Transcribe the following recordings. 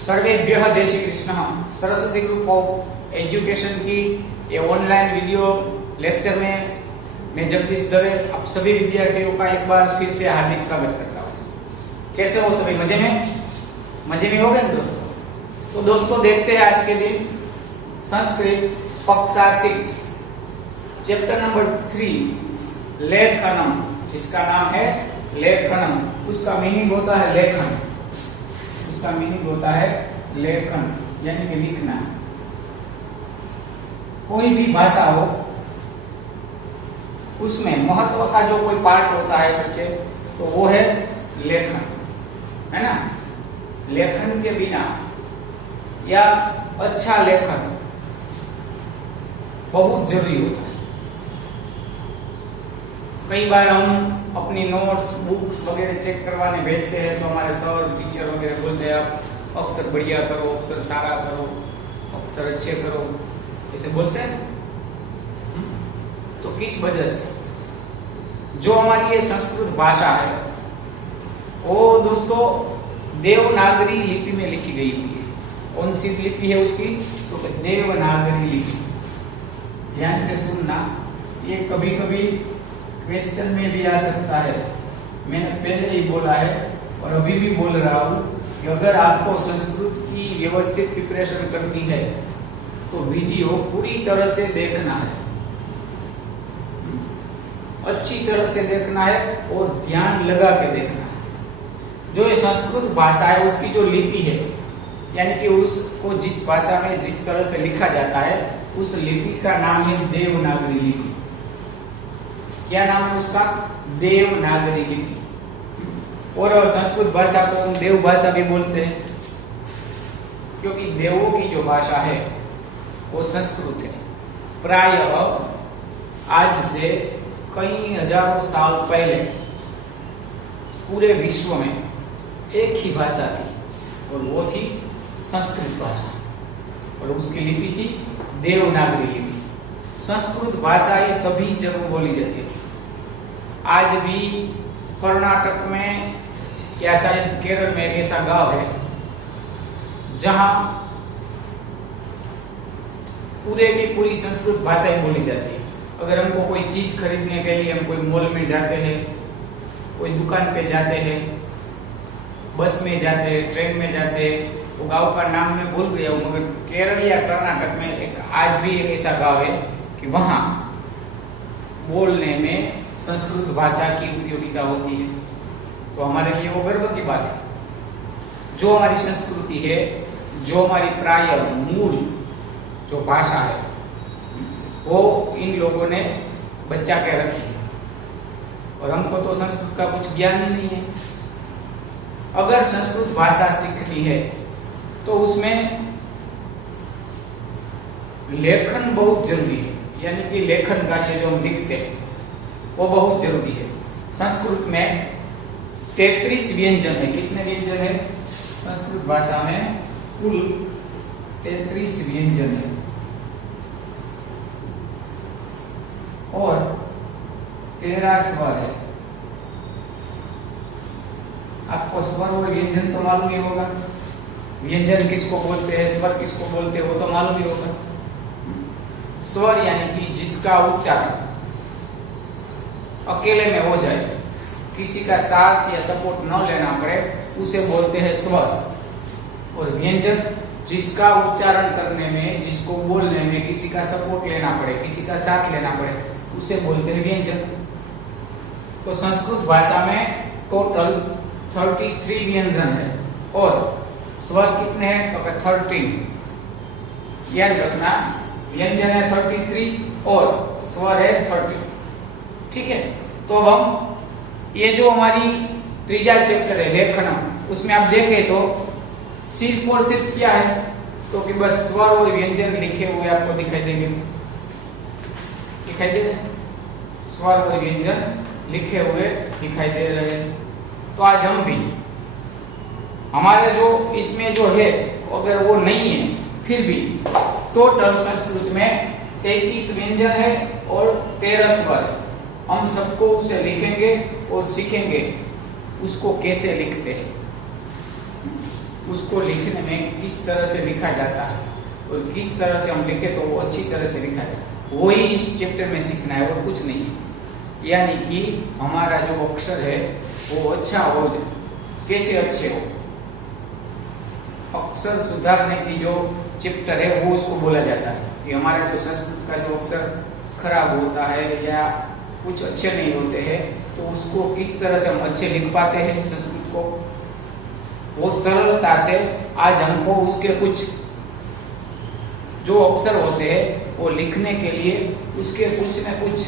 सर्वेभ्यः जय Shri Krishna. Saraswati group of education की ये ऑनलाइन वीडियो लेक्चर में मैं जगदीश दवे आप सभी विद्यार्थियों का एक बार फिर से हार्दिक स्वागत करता हूँ। कैसे हो सभी? मजे में हो गए ना दोस्तों? तो दोस्तों देखते हैं आज के दिन संस्कृत कक्षा 6 चैप्टर नंबर 3 लेखनम, जिसका नाम है लेखनम। उसका मीनिंग होता है लेखन। उसका मीनिंग होता है लेखन यानी कि लिखना। कोई भी भाषा हो उसमें महत्व का जो कोई पार्ट होता है बच्चे, तो वो है लेखन, है ना। लेखन के बिना या अच्छा लेखन बहुत जरूरी होता है। कई बार हम अपनी नोट्स बुक्स वगैरह चेक करवाने भेजते हैं तो हमारे सर टीचर वगैरह बोलते हैं आप अक्षर बढ़िया करो, अक्षर सारा करो, अक्षर अच्छे करो, ऐसे बोलते हैं। तो किस वजह से? जो हमारी ये संस्कृत भाषा है वो दोस्तों देवनागरी लिपि में लिखी गई हुई है। कौन सी लिपि है उसकी? तो देवनागरी लिपि। ध्यान से सुनना, ये कभी कभी क्वेश्चन में भी आ सकता है। मैंने पहले ही बोला है और अभी भी बोल रहा हूँ कि अगर आपको संस्कृत की व्यवस्थित प्रिपरेशन करनी है तो वीडियो पूरी तरह से देखना है, अच्छी तरह से देखना है और ध्यान लगा के देखना है। जो ये संस्कृत भाषा है उसकी जो लिपि है, यानी कि उसको जिस भाषा में जिस तरह से लिखा जाता है उस लिपि का नाम है देवनागरी लिपि। क्या नाम है उसका? देवनागरी लिपि। और संस्कृत भाषा को हम देव भाषा भी बोलते हैं, क्योंकि देवों की जो भाषा है वो संस्कृत है। प्रायः आज से कई हजारों साल पहले पूरे विश्व में एक ही भाषा थी और वो थी संस्कृत भाषा, और उसकी लिपि थी देवनागरी लिपि। संस्कृत भाषा ये सभी जगह बोली जाती थी। आज भी कर्नाटक में या शायद केरल में एक ऐसा गांव है जहां पूरे की पूरी संस्कृत भाषा ही बोली जाती है। अगर हमको कोई चीज खरीदने के लिए हम कोई मॉल में जाते हैं, कोई दुकान पे जाते हैं, बस में जाते हैं, ट्रेन में जाते हैं, तो गांव का नाम मैं भूल गया हूँ, मगर केरल या कर्नाटक में एक आज भी एक ऐसा गांव है कि वहां बोलने में संस्कृत भाषा की उपयोगिता होती है। तो हमारे लिए वो गर्व की बात है। जो हमारी संस्कृति है, जो हमारी प्राय मूल जो भाषा है वो इन लोगों ने बचा के रखी है, और हमको तो संस्कृत का कुछ ज्ञान ही नहीं है। अगर संस्कृत भाषा सीखनी है तो उसमें लेखन बहुत जरूरी है, यानी कि लेखन कार्य जो हम लिखते हैं वो बहुत जरूरी है। संस्कृत में 33 व्यंजन है। कितने व्यंजन है? संस्कृत भाषा में कुल 33 व्यंजन है और 13 स्वर है। आपको स्वर और व्यंजन तो मालूम ही होगा। व्यंजन किसको बोलते हैं, स्वर किसको बोलते हैं, वो तो मालूम ही होगा। स्वर यानी कि जिसका उच्चारण अकेले में हो जाए, किसी का साथ या सपोर्ट न लेना पड़े, उसे बोलते हैं स्वर। और व्यंजन जिसका उच्चारण करने में, जिसको बोलने में किसी का सपोर्ट लेना पड़े, किसी का साथ लेना पड़े, उसे बोलते हैं व्यंजन। तो संस्कृत भाषा में टोटल 33 व्यंजन है और स्वर कितने हैं? तो 13। याद रखना, व्यंजन है 33 और स्वर है 30। ठीक है। तो अब हम ये जो हमारी तीसरा चैप्टर है लेखनम, उसमें आप देखें तो सिर्फ और सिर्फ क्या है, तो कि बस स्वर और व्यंजन लिखे हुए आपको दिखाई देंगे। दिखाई दे रहे? स्वर और व्यंजन लिखे हुए दिखाई दे रहे हैं। तो आज हम भी हमारे जो इसमें जो है अगर वो नहीं है, फिर भी टोटल संस्कृत में 33 व्यंजन है और 13 स्वर है। हम सबको उसे लिखेंगे और सीखेंगे उसको कैसे लिखते हैं। उसको लिखने में किस तरह से लिखा जाता है और किस तरह से हम लिखे तो वो अच्छी तरह से लिखा जाए, वही इस चैप्टर में सीखना है और कुछ नहीं है। यानी कि हमारा जो अक्षर है वो अच्छा हो, कैसे अच्छे हो, अक्षर सुधारने की जो चैप्टर है वो उसको बोला जाता है कि हमारा जो संस्कृत का जो अक्षर खराब होता है या कुछ अच्छे नहीं होते हैं तो उसको किस तरह से हम अच्छे लिख पाते हैं संस्कृत को, वो सरलता से आज हमको उसके कुछ जो अक्षर होते हैं वो लिखने के लिए उसके कुछ न कुछ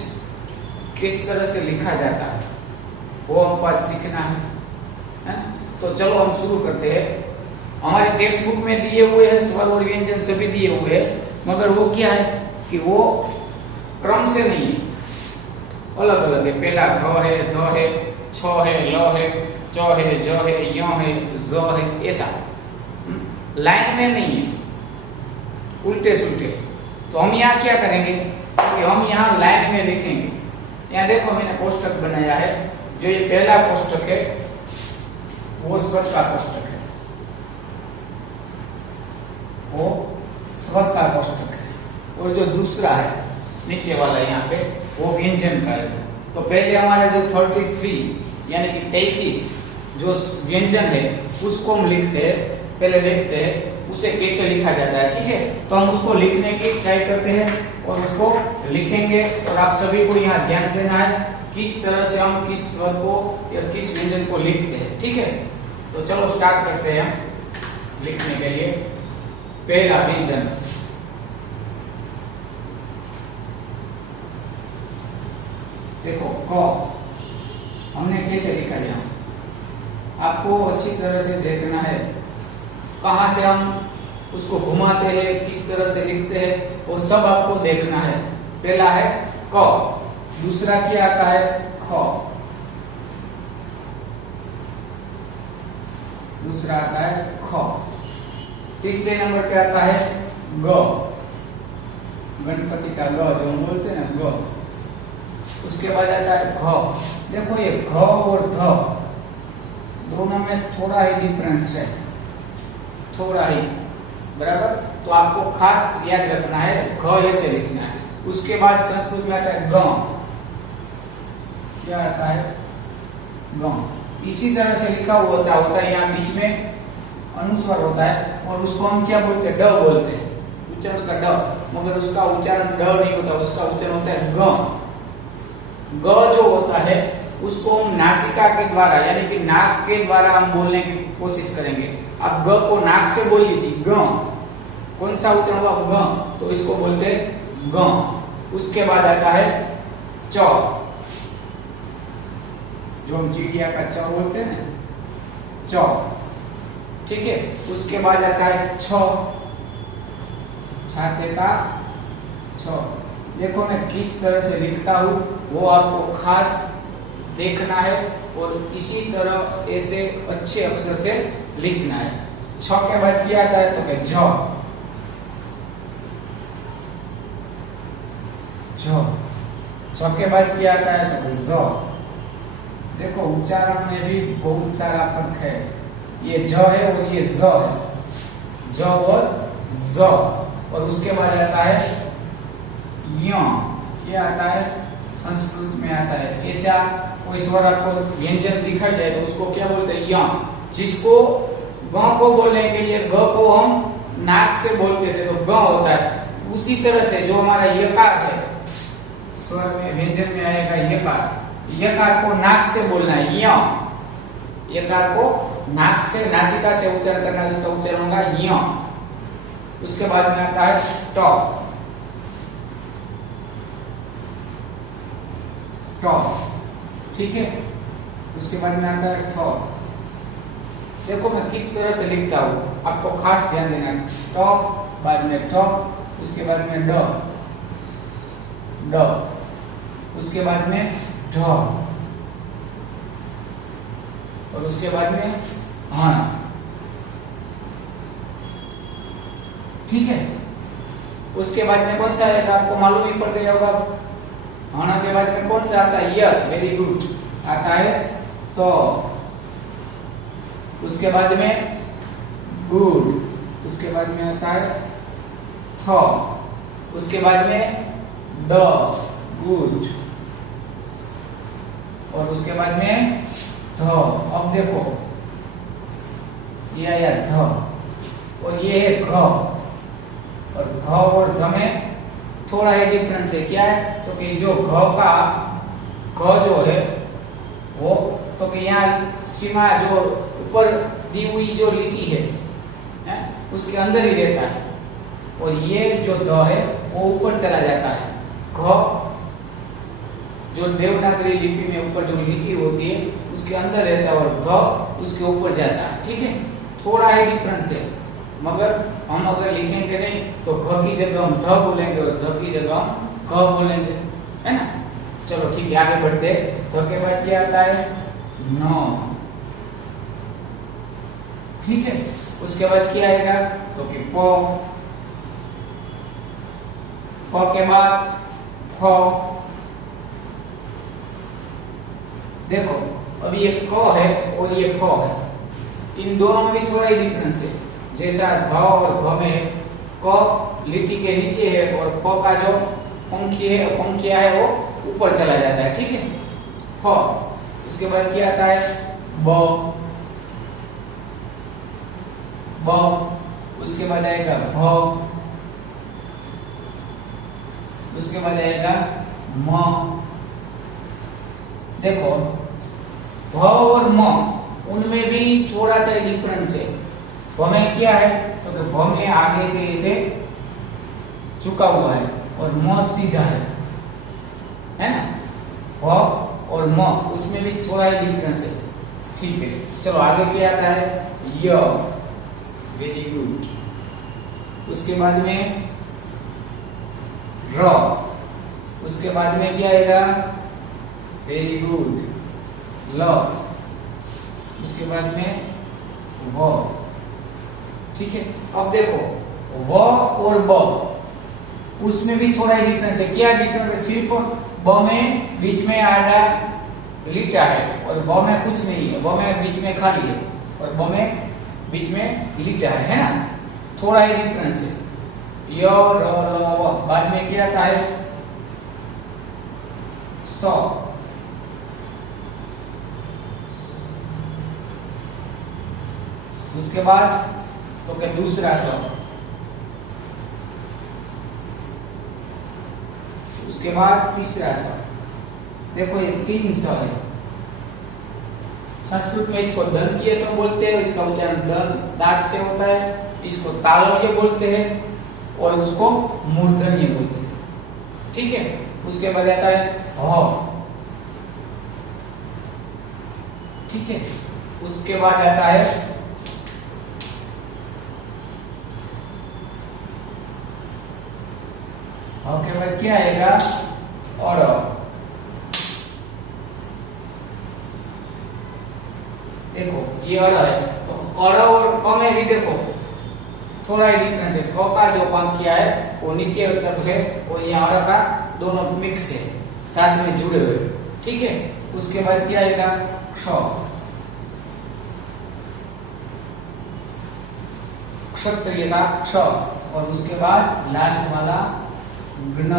किस तरह से लिखा जाता है वो हमको आज सीखना है। तो चलो हम शुरू करते हैं। हमारे टेक्स्ट बुक में दिए हुए हैं स्वर और व्यंजन सभी दिए हुए हैं, मगर वो क्या है कि वो क्रम से नहीं है, अलग अलग है। पहला घ है, ध है, छ है, ल है, च है, ज है, य है, ज है, ऐसा लाइन में नहीं है, उल्टे सुल्टे। तो हम यहाँ क्या करेंगे कि हम यहाँ लाइन में लिखेंगे। यहाँ देखो मैंने कोष्टक बनाया है, जो ये पहला कोष्टक है वो स्वर का कोष्टक है, वो स्वर का कोष्टक है, और जो दूसरा है नीचे वाला यहाँ पे वो व्यंजन का है। तो पहले हमारे जो 33 यानी कि 33 जो व्यंजन है उसको हम लिखते हैं, पहले देखते हैं उसे कैसे लिखा जाता है, ठीक है। तो हम उसको लिखने की ट्राई करते हैं और उसको लिखेंगे, और आप सभी को यहाँ ध्यान देना है किस तरह से हम किस स्वर को या किस व्यंजन को लिखते हैं, ठीक है। तो चलो स्टार्ट करते हैं लिखने के लिए। पहला व्यंजन, देखो क, हमने कैसे लिखा यहाँ, आपको अच्छी तरह से देखना है कहाँ से हम उसको घुमाते हैं, किस तरह से लिखते हैं, वो सब आपको देखना है। पहला है क, दूसरा क्या आता है ख, दूसरा आता है ख, तीसरे नंबर पे आता है ग, गणपति का ग जो हम बोलते हैं ना ग। उसके बाद आता है घ। देखो ये घ और ध दोनों में थोड़ा ही डिफरेंस है, थोड़ा ही, बराबर। तो आपको खास याद रखना है घ ऐसे लिखना है। उसके बाद संस्कृत में आता है ग, क्या आता है ग। इसी तरह से लिखा हुआ होता है, यहाँ बीच में अनुस्वर होता है और उसको हम क्या बोलते हैं, ड बोलते हैं, उच्चारण उसका ड, मगर उसका उच्चारण ड नहीं होता, उसका उच्चारण होता है ग। ग जो होता है उसको हम नासिका के द्वारा यानी कि नाक के द्वारा हम बोलने की कोशिश करेंगे। आप ग को नाक से बोल लीजिए, ग कौन सा उच्चारण हुआ ग, तो इसको बोलते हैं ग। उसके बाद आता है च, जो हम चिड़िया का च बोलते हैं ना, च, ठीक है। उसके बाद आता है छ, छाते का छ। देखो मैं किस तरह से लिखता हूँ वो आपको खास देखना है और इसी तरह ऐसे अच्छे अक्षर से लिखना है। छ के बाद क्या आता है तो कि झ, झ। छ के बाद क्या आता है तो ज। देखो उच्चारण में भी बहुत सारा फर्क है, ये झ है और ये ज है, झ और ज। और उसके बाद आता है य, क्या आता है संस्कृत में आता है। ऐसा कोई स्वर आपको व्यंजन दिखाई जाए तो उसको क्या बोलते हैं य। जिसको ग को बोलने के लिए ग को हम नाक से बोलते थे तो ग होता है, उसी तरह से जो हमारा यकार है स्वर में व्यंजन में आएगा यकार, यकार को नाक से बोलना है य, यकार को नाक से नासिका से उच्चारण करना, इसका उच्चारण होगा य। उसके बाद में आता है ट, ट, ठीक है। उसके बाद में आता है ठ। देखो मैं किस तरह से लिखता हूँ, आपको खास ध्यान देना है। ट बाद में ठ, उसके बाद में ड, ड, उसके बाद में ढ, और उसके बाद में हण, ठीक है। उसके बाद में कौन सा आएगा आपको मालूम ही पड़ गया होगा। हण के बाद में कौन सा आता है, यस, वेरी गुड, आता है तो। उसके बाद में गुड। उसके बाद में आता है थ। उसके बाद में ड, गुड। और उसके बाद में ध। अब देखो ये आया ध और ये है घ, और घ और ध में थोड़ा ही डिफरेंस है। क्या है तो कि जो घ जो है वो तो कि यहाँ सीमा जो ऊपर दी हुई जो लिखी है उसके अंदर ही रहता है, और ये जो ध है वो ऊपर चला जाता है। घ जो देवनागरी लिपि में ऊपर जो लिखी होती है उसके अंदर रहता है, और ध उसके ऊपर जाता है। ठीक है, थोड़ा ही डिफरेंस है, मगर हम अगर लिखेंगे नहीं तो घ की जगह हम ध बोलेंगे और ध की जगह हम क बोलेंगे, है ना। चलो ठीक है, आगे बढ़ते। ध के बाद क्या आता है न। ठीक है, उसके बाद क्या आएगा तो कि प। प के बाद फ। देखो अब ये क है और ये फ है, इन दोनों में भी थोड़ा ही डिफरेंस है। जैसा ध और घ में क लिपि के नीचे है और प का जो पंखिया है वो ऊपर चला जाता है। ठीक है, फ। उसके बाद क्या आता है ब। उसके बाद आएगा भ। उसके बाद आएगा म। देखो भ और म उनमें भी थोड़ा सा डिफरेंस है। भ में क्या है तो भ में आगे से इसे झुका हुआ है और म सीधा है ना। भ और म उसमें भी थोड़ा ही डिफरेंस है। ठीक है, चलो आगे क्या आता है य। Very good. उसके बाद में र। उसके बाद में क्या आएगा वेरी गुड ल। उसके बाद में व। ठीक है, अब देखो व और ब उसमें भी थोड़ा ही डिफरेंस है। क्या डिफरेंस है, सिर्फ ब में बीच में आड़ा लिटा है और ब में कुछ नहीं है। ब में बीच में खाली है और ब में बीच में लिटा है ना। थोड़ा ही डिफरेंस है। य र ल व। बाद में क्या आता है स। उसके बाद तो क्या दूसरा स। उसके बाद तीसरा स। देखो ये 3 स है। संस्कृत में इसको दंतीय स बोलते हैं, इसका उच्चारण दांत से होता है। इसको तालव्य बोलते हैं और उसको मूर्धन्य बोलते हैं। ठीक है, उसके बाद आता है ह। ठीक है, उसके बाद आता है के बाद क्या आएगा और। देखो ये अड़ है तो अड़ और क में भी देखो थोड़ा ही डिफरेंस है। क का जो पंखिया है वो नीचे तरफ है और यहाँ अड़ का दोनों मिक्स है, साथ में जुड़े हुए। ठीक है, उसके बाद क्या आएगा क्ष। क्षत्रिय का क्ष, और उसके बाद लास्ट वाला ग्न,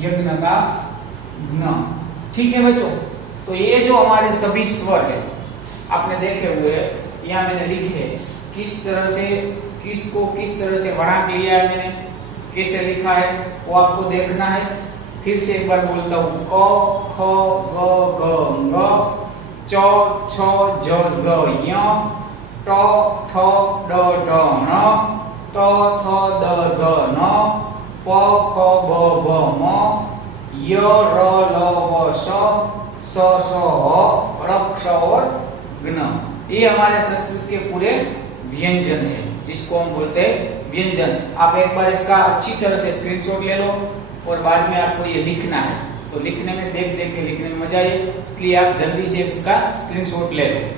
यज्ञ का ग्न। ठीक है बच्चों, तो ये जो हमारे सभी स्वर है आपने देखे हुए यहाँ मैंने लिखे किस तरह से किसको किस तरह से वळांक लिया है, मैंने कैसे लिखा है वो आपको देखना है। फिर से एक बार बोलता हूँ क ख ग घ ङ च छ ज झ ञ ट ठ ड ढ ण त थ द ध न प फ ब भ म य र ल व श स स ह र क्ष और ग्न। ये हमारे संस्कृत के पूरे व्यंजन है जिसको हम बोलते हैं व्यंजन। आप एक बार इसका अच्छी तरह से स्क्रीनशॉट ले लो और बाद में आपको ये लिखना है, तो लिखने में देख देख के लिखने में मजा आए, इसलिए आप जल्दी से इसका स्क्रीनशॉट ले लो।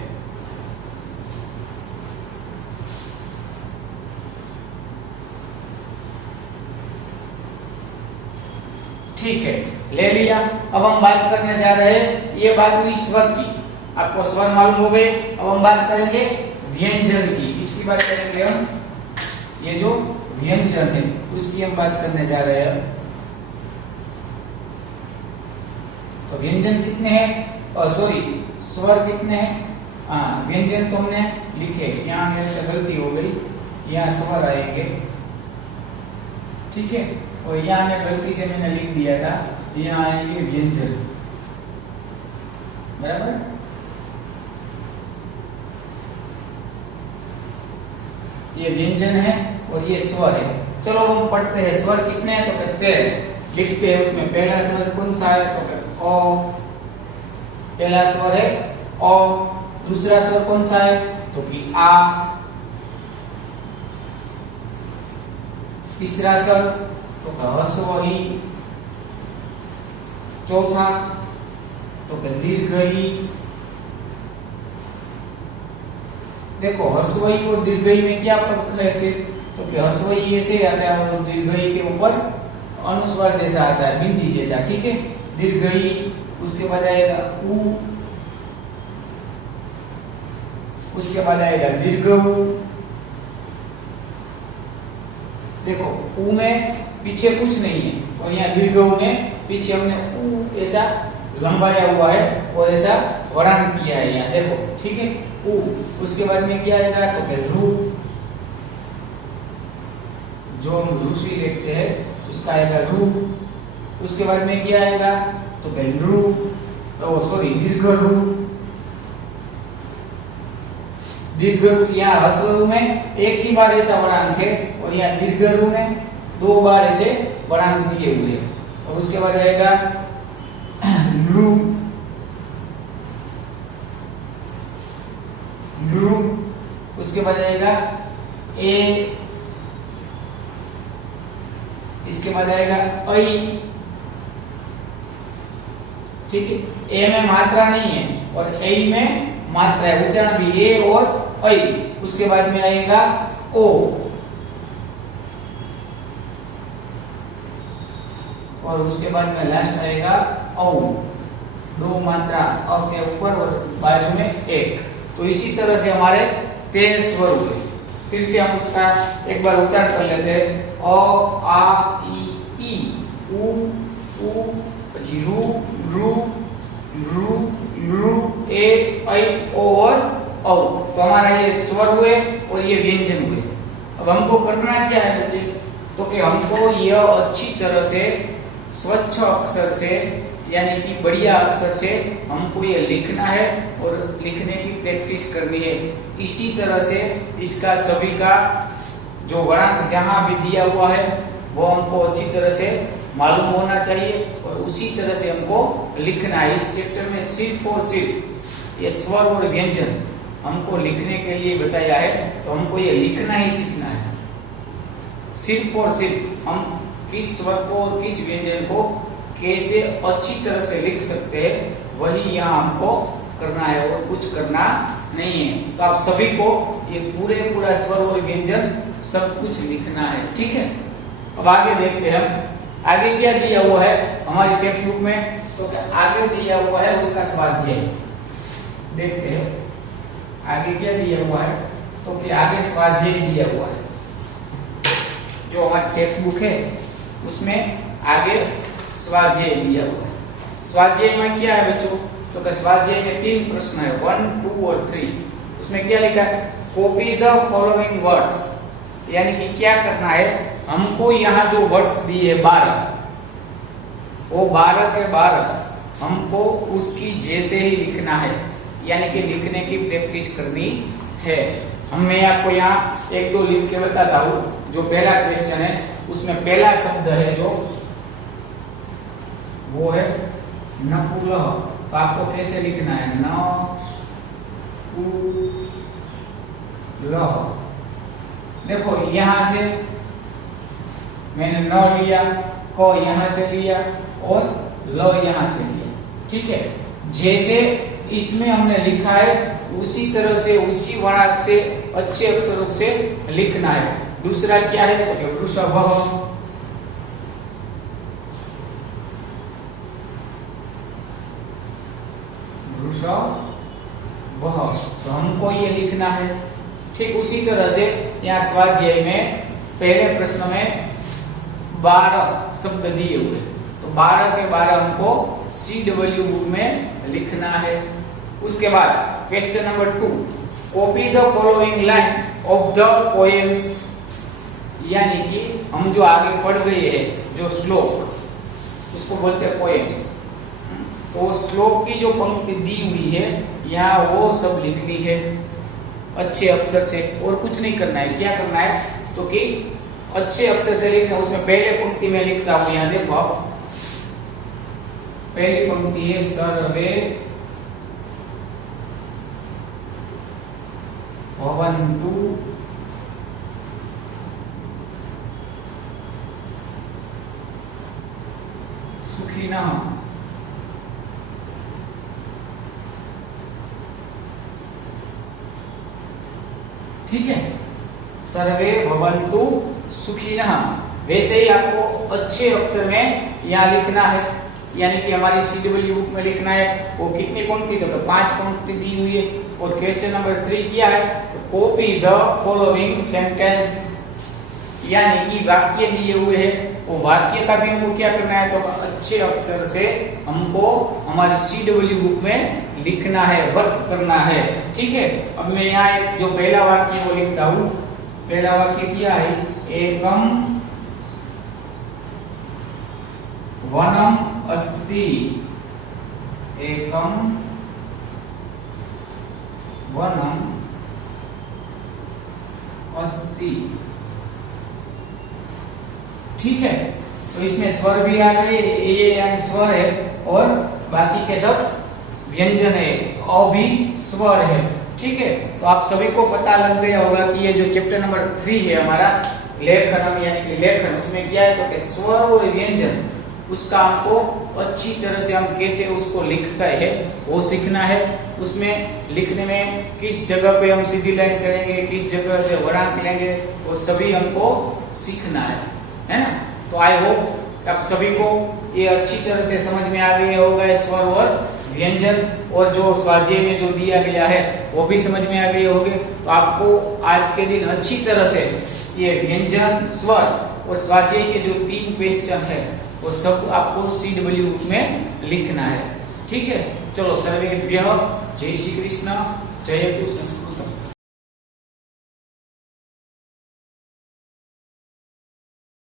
ठीक है, ले लिया। अब हम बात करने जा रहे हैं, ये बात हुई स्वर की, आपको स्वर मालूम हो गए। अब हम बात करेंगे व्यंजन की, किसकी बात करेंगे हम? ये जो व्यंजन है उसकी हम बात करने जा रहे हैं। तो व्यंजन कितने हैं, सॉरी स्वर कितने हैं? हाँ, व्यंजन तो हमने लिखे, यहाँ मेरे से गलती हो गई, यहाँ स्वर आएंगे, ठीक है। और यहाँ मैं गलती से मैंने लिख दिया था, यहाँ आएंगे व्यंजन, बराबर। ये व्यंजन है और ये स्वर है। चलो हम पढ़ते हैं, स्वर कितने हैं तो कहते हैं, लिखते हैं उसमें। पहला स्वर कौन सा है तो कहते ओ, पहला स्वर है ओ। दूसरा स्वर कौन सा है तो कि आ। तीसरा स्वर तो का ह्रस्व ई। चौथा तो का दीर्घ ई। देखो ह्रस्व ई और दीर्घ ई में क्या फर्क है? तो कि ह्रस्व ई ऐसे आता है और दीर्घ ई के ऊपर अनुस्वार जैसा आता है, बिंदी जैसा, ठीक है। दीर्घ ई, उसके बाद आएगा उ, उसके बाद आएगा दीर्घ उ। देखो उ में पीछे कुछ नहीं है और यहाँ दीर्घ उ में पीछे हमने उ ऐसा लंबाया हुआ है और ऐसा वरान किया है यहाँ, देखो, ठीक है। उ, उसके बाद में क्या आएगा तो कि रू, जो हम ऋषि लिखते हैं उसका आएगा रू। उसके बाद में क्या आएगा तो कि रू, सॉरी दीर्घ रू। दीर्घ रू, यहाँ ह्रस्व रू में एक ही बार ऐसा वरान है और यहाँ दीर्घ रू में 2 बार ऐसे वरान दिए हुए। और उसके बाद आएगा लू, लू। उसके बाद आएगा ए, इसके बाद आएगा ऐ, ठीक है। ए में मात्रा नहीं है और ऐ में मात्रा है, उच्चारण भी ए और ऐ। उसके बाद में आएगा ओ, और उसके बाद में लास्ट आएगा औ। 2 मात्रा अ के ऊपर और बाजू में एक। तो इसी तरह से हमारे 13 स्वर हुए। फिर से हम उसका एक बार उच्चारण कर लेते हैं। अ, आ, ई, उ, ऊ, પછી रु, रु, रु, रु, ए, ऐ, ओ और औ। तो हमारा ये स्वर हुए और ये व्यंजन हुए। अब हमको करना क्या है बच्चे, तो कि हमको यह अच्छी तरह से स्वच्छ अक्षर से, यानी कि बढ़िया अक्षर से हमको ये लिखना है और लिखने की प्रैक्टिस करनी है। इसी तरह से इसका सभी का जो वरांक जहां भी दिया हुआ है वो हमको अच्छी तरह से मालूम होना चाहिए और उसी तरह से हमको लिखना है। इस चैप्टर में सिर्फ और सिर्फ ये स्वर और व्यंजन हमको लिखने के लिए बताया है, तो हमको ये लिखना ही सीखना है। सिर्फ और सिर्फ हम किस स्वर को और किस व्यंजन को कैसे अच्छी तरह से लिख सकते हैं वही यहाँ हमको करना है और कुछ करना नहीं है। तो आप सभी को ये पूरा स्वर और व्यंजन सब कुछ लिखना है, ठीक है। अब आगे देखते हैं हम आगे क्या दिया हुआ है हमारी टेक्स्ट बुक में। तो क्या आगे दिया हुआ है उसका स्वाध्याय देखते हैं। आगे क्या दिया हुआ है तो कि आगे स्वाध्याय दिया हुआ है। जो हमारी टेक्स्ट बुक है उसमें आगे स्वाध्याय दिया हुआ है। स्वाध्याय में क्या है बच्चों, तो कि स्वाध्याय में 3 प्रश्न है, 1, 2 और 3। उसमें क्या लिखा है, कॉपी द फॉलोइंग वर्ड्स, यानी कि क्या करना है हमको यहाँ जो वर्ड्स दिए 12, वो 12 के 12 हमको उसकी जैसे ही लिखना है, यानी कि लिखने की प्रैक्टिस करनी है। मैं आपको यहाँ 1-2 लिख के बताता हूँ। जो पहला क्वेश्चन है उसमें पहला शब्द है जो वो है नकुलह। तो आपको कैसे लिखना है, न उ लह। देखो यहां से मैंने न लिया, क यहां से लिया और ल यहां से लिया, ठीक है। जैसे इसमें हमने लिखा है उसी तरह से उसी वर्णाक्षर से अच्छे अक्षरों से लिखना है। दूसरा क्या है तो वृषभ, वृषभ, तो हमको ये लिखना है। ठीक उसी तरह से यहाँ स्वाध्याय में पहले प्रश्न में 12 शब्द दिए हुए, तो 12 के 12 हमको CW बुक में लिखना है। उसके बाद question number 2, copy the following line of the poems, यानी कि हम जो आगे पढ़ गए हैं जो श्लोक उसको बोलते हैं पोएम्स, तो श्लोक की जो पंक्ति दी हुई है यहाँ वो सब लिखनी है अच्छे अक्षर से, और कुछ नहीं करना है। क्या करना है तो कि अच्छे अक्षर से लिखना। उसमें पहले पंक्ति में लिखता हूं, यहाँ देखो आप, पहली पंक्ति है सर्वे भवन्तु सुखिनः, ठीक है, सर्वे भवन्तु सुखिनः। वैसे ही आपको अच्छे अक्षर में यहाँ लिखना है, यानी कि हमारी CW बुक में लिखना है। वो कितनी पंक्ति, तो 5 पंक्ति दी हुई है। और क्वेश्चन नंबर 3 क्या है, कॉपी द फॉलोइंग सेंटेंस, यानी कि वाक्य दिए हुए हैं, वो वाक्य का भी हमको क्या करना है, तो अच्छे अक्षर से हमको हमारी CW बुक में लिखना है, वर्क करना है, ठीक है। अब मैं यहाँ एक जो पहला वाक्य वो लिखता हूँ। पहला वाक्य क्या है, एकम वनम अस्ति, एकम वनम अस्ति, ठीक है। तो इसमें स्वर भी आ गए, ये यानी स्वर है, और बाकी के सब व्यंजन है, अ भी स्वर है, ठीक है। तो आप सभी को पता लग गया होगा कि ये जो चैप्टर नंबर 3 है हमारा लेखनम, यानी कि लेखन, उसमें क्या है तो कि स्वर और व्यंजन, उसका हमको अच्छी तरह से हम कैसे उसको लिखते हैं वो सीखना है। उसमें लिखने में किस जगह पे हम सीधी लाइन करेंगे, किस जगह से वळांक लेंगे, वो सभी हमको सीखना है ना। तो आई होप आप सभी को ये अच्छी तरह से समझ में आ गया होगा, स्वर और व्यंजन, और जो स्वाध्याय में जो दिया गया है वो भी समझ में आ गए होंगे। तो आपको आज के दिन अच्छी तरह से ये व्यंजन, स्वर और स्वाध्याय के जो 3 क्वेश्चन है वो सब आपको CW बुक में लिखना है, ठीक है। चलो सर्वेभ्यः जय श्री कृष्ण, जयतु संस्कृत।